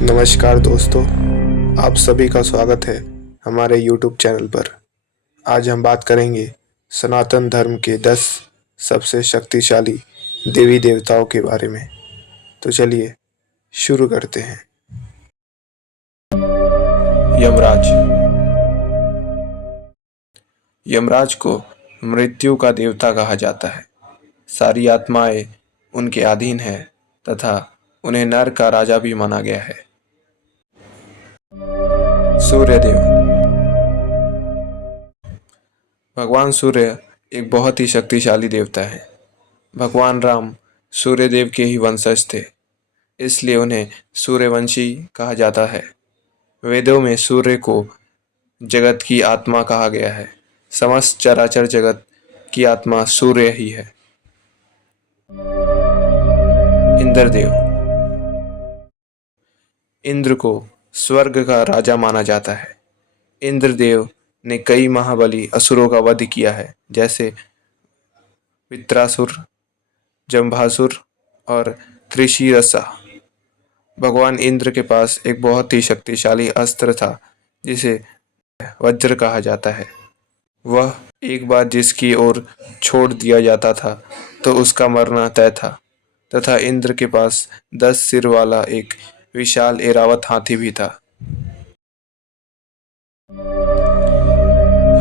नमस्कार दोस्तों, आप सभी का स्वागत है हमारे YouTube चैनल पर। आज हम बात करेंगे सनातन धर्म के 10 सबसे शक्तिशाली देवी देवताओं के बारे में। तो चलिए शुरू करते हैं। यमराज। यमराज को मृत्यु का देवता कहा जाता है। सारी आत्माएं उनके अधीन है तथा उन्हें नर का राजा भी माना गया है। सूर्यदेव। भगवान सूर्य एक बहुत ही शक्तिशाली देवता है। भगवान राम सूर्यदेव के ही वंशज थे, इसलिए उन्हें सूर्यवंशी कहा जाता है। वेदों में सूर्य को जगत की आत्मा कहा गया है। समस्त चराचर जगत की आत्मा सूर्य ही है। इंद्रदेव। इंद्र को स्वर्ग का राजा माना जाता है। इंद्रदेव ने कई महाबली असुरों का वध किया है, जैसे वित्रासुर, जम्भासुर और त्रिशिरसा। भगवान इंद्र के पास एक बहुत ही शक्तिशाली अस्त्र था जिसे वज्र कहा जाता है। वह एक बार जिसकी ओर छोड़ दिया जाता था तो उसका मरना तय था, तथा इंद्र के पास 10 सिर वाला एक विशाल ऐरावत हाथी भी था।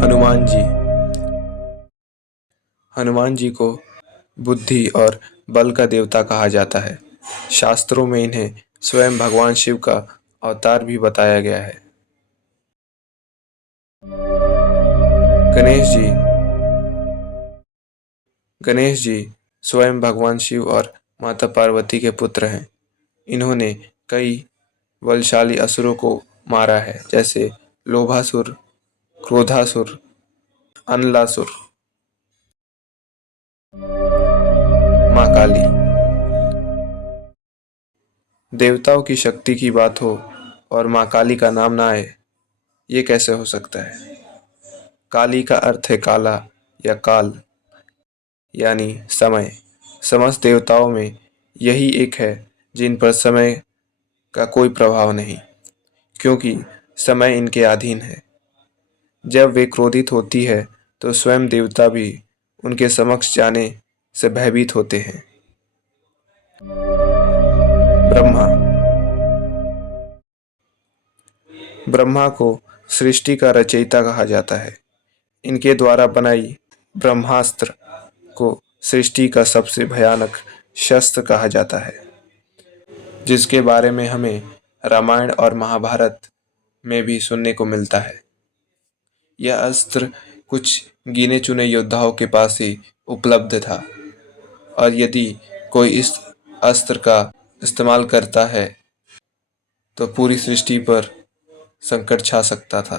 हनुमान जी। हनुमान जी को बुद्धि और बल का देवता कहा जाता है। शास्त्रों में इन्हें स्वयं भगवान शिव का अवतार भी बताया गया है। गणेश जी। गणेश जी स्वयं भगवान शिव और माता पार्वती के पुत्र हैं। इन्होंने कई बलशाली असुरों को मारा है, जैसे लोभासुर, क्रोधासुर, अनलासुर। माँ काली। देवताओं की शक्ति की बात हो और माँ काली का नाम ना आए, ये कैसे हो सकता है। काली का अर्थ है काला या काल, यानी समय। समस्त देवताओं में यही एक है जिन पर समय का कोई प्रभाव नहीं, क्योंकि समय इनके अधीन है। जब वे क्रोधित होती है तो स्वयं देवता भी उनके समक्ष जाने से भयभीत होते हैं। ब्रह्मा। ब्रह्मा को सृष्टि का रचयिता कहा जाता है। इनके द्वारा बनाई ब्रह्मास्त्र को सृष्टि का सबसे भयानक शस्त्र कहा जाता है, जिसके बारे में हमें रामायण और महाभारत में भी सुनने को मिलता है। यह अस्त्र कुछ गिने चुने योद्धाओं के पास ही उपलब्ध था, और यदि कोई इस अस्त्र का इस्तेमाल करता है तो पूरी सृष्टि पर संकट छा सकता था।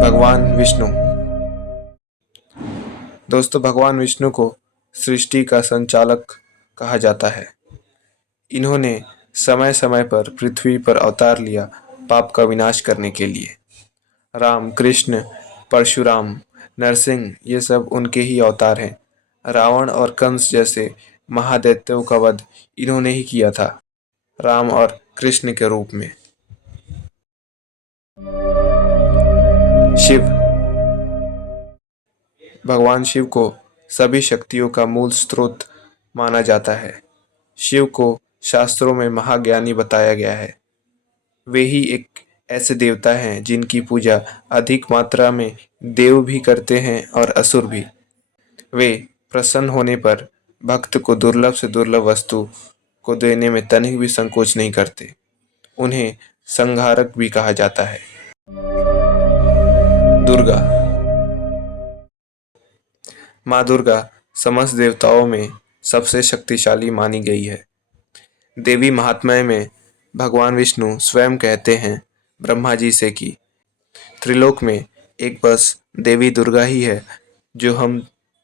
भगवान विष्णु। दोस्तों, भगवान विष्णु को सृष्टि का संचालक कहा जाता है। इन्होंने समय समय पर पृथ्वी पर अवतार लिया पाप का विनाश करने के लिए। राम, कृष्ण, परशुराम, नरसिंह, ये सब उनके ही अवतार हैं। रावण और कंस जैसे महादैत्यों का वध इन्होंने ही किया था, राम और कृष्ण के रूप में। शिव। भगवान शिव को सभी शक्तियों का मूल स्रोत माना जाता है। शिव को शास्त्रों में महाज्ञानी बताया गया है। वे ही एक ऐसे देवता हैं जिनकी पूजा अधिक मात्रा में देव भी करते हैं और असुर भी। वे प्रसन्न होने पर भक्त को दुर्लभ से दुर्लभ वस्तु को देने में तनिक भी संकोच नहीं करते। उन्हें संहारक भी कहा जाता है। दुर्गा। माँ दुर्गा समस्त देवताओं में सबसे शक्तिशाली मानी गई है। देवी महात्म्य में भगवान विष्णु स्वयं कहते हैं ब्रह्मा जी से कि त्रिलोक में एक बस देवी दुर्गा ही है जो हम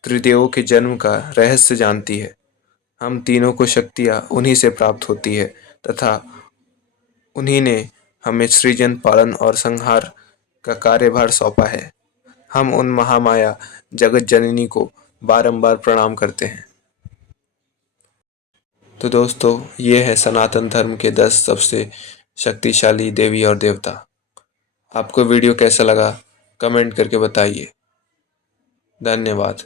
त्रिदेवों के जन्म का रहस्य जानती है। हम तीनों को शक्तियाँ उन्हीं से प्राप्त होती है, तथा उन्हीं ने हमें सृजन, पालन और संहार का कार्यभार सौंपा है। हम उन महामाया जगत जननी को बारंबार प्रणाम करते हैं। तो दोस्तों, ये है सनातन धर्म के 10 सबसे शक्तिशाली देवी और देवता। आपको वीडियो कैसा लगा कमेंट करके बताइए। धन्यवाद।